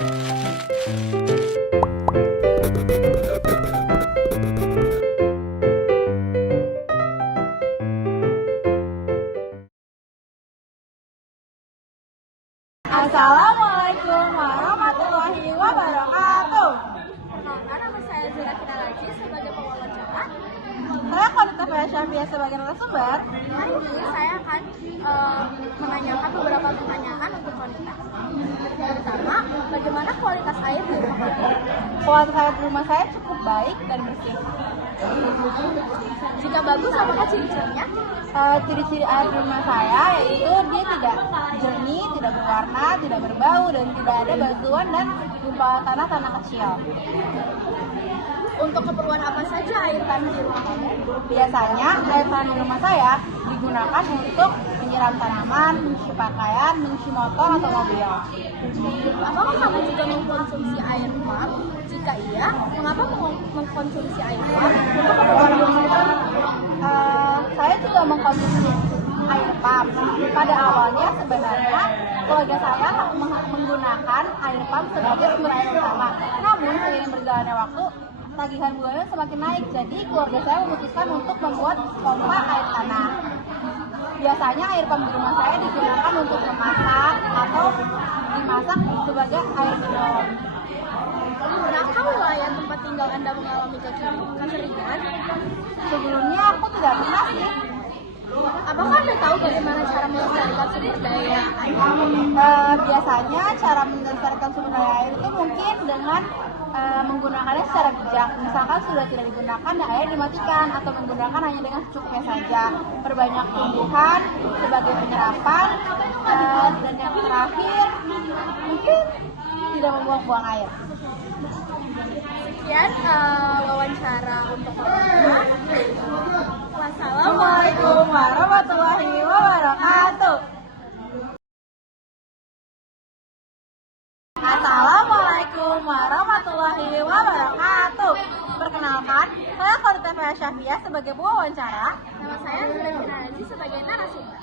Assalamualaikum warahmatullahi wabarakatuh. Perkenalkan, nama saya Zura Kinalaji sebagai pewawancara. Saya Konita Syafia sebagai narasumber. Hari ini saya akan menanyakan beberapa pertanyaan untuk Konita. Pertama, bagaimana kualitas air di rumah Konita? Kualitas air di rumah saya cukup baik dan bersih. Jika bagus, apakah ciri-cirinya? Ciri-ciri air di rumah saya yaitu dia tidak jernih, tidak berwarna, tidak berbau, dan tidak ada batuan dan gumpalan tanah kecil. Untuk keperluan apa saja air tanah di rumah kamu? Biasanya air tanah di rumah saya digunakan untuk menyiram tanaman, mencuci pakaian, mencuci motor atau mobil. Apakah kamu juga mengkonsumsi air pump? Jika iya, mengapa mengkonsumsi air pump? Untuk keperluan apa saja? Saya juga mengkonsumsi air pump. Pada awalnya sebenarnya keluarga saya menggunakan air pump sebagai sumber air utama. Namun seiring berjalannya waktu, tagihan bulanan semakin naik. Jadi keluarga saya memutuskan untuk membuat pompa air tanah. Biasanya air pump di rumah saya digunakan untuk memasak atau dimasak sebagai air minum. Pernahkah wilayah tempat tinggal Anda mengalami kekeringan? Sebelumnya aku tidak pernah sih. Apakah Anda tahu bagaimana cara melestarikan sumber daya air? Biasanya cara melestarikan sumber daya air itu mungkin dengan menggunakannya secara bijak. Misalkan sudah tidak digunakan, air dimatikan atau menggunakan hanya dengan secukupnya saja. Perbanyak tumbuhan sebagai penyerapan, dan yang terakhir mungkin tidak membuang-buang air. Sekian wawancara untuk Konita. Wassalamualaikum warahmatullahi wabarakatuh. Assalamualaikum warahmatullahi wabarakatuh. Perkenalkan, saya Konita Syafia sebagai pewawancara. Nama saya Zura Kinalaji sebagai narasumber.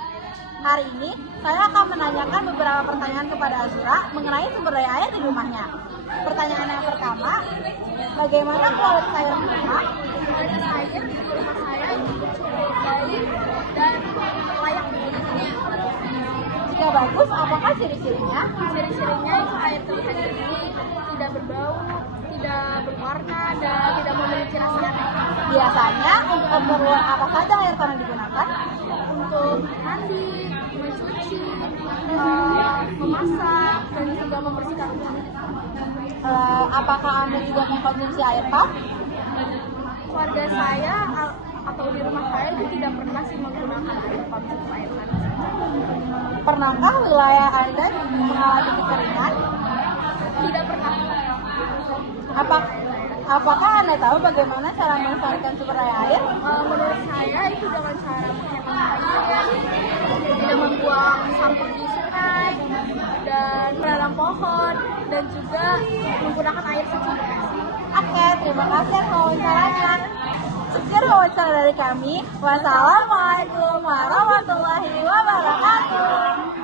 Hari ini, saya akan menanyakan beberapa pertanyaan kepada Azura mengenai sumber daya air di rumahnya. Pertanyaan yang pertama, bagaimana kualitas air di rumah? Kualitas air di rumah saya cukup baik dan layak diminum. Jika bagus, apakah ciri-cirinya? Ciri-cirinya itu air terlihat jernih, tidak berbau, tidak berwarna, dan tidak memiliki rasa aneh. Biasanya, untuk keperluan apa saja air tanah digunakan? Untuk mandi, mencuci, memasak, dan juga membersihkan rumah. Apakah Anda juga mengkonsumsi air pump? Keluarga saya atau di rumah saya itu tidak pernah sih menggunakan air pump untuk air tanah. Pernahkah wilayah Anda mengalami kekeringan? Tidak pernah. Apakah Anda tahu bagaimana cara melestarikan sumber daya air? Menurut saya itu dengan cara menghemat air, tidak membuang sampah di sungai, dan menanam pohon, dan juga menggunakan air secukupnya. Oke, terima kasih atas wawancaranya. Sekian wawancara dari kami. Wassalamualaikum warahmatullahi wabarakatuh.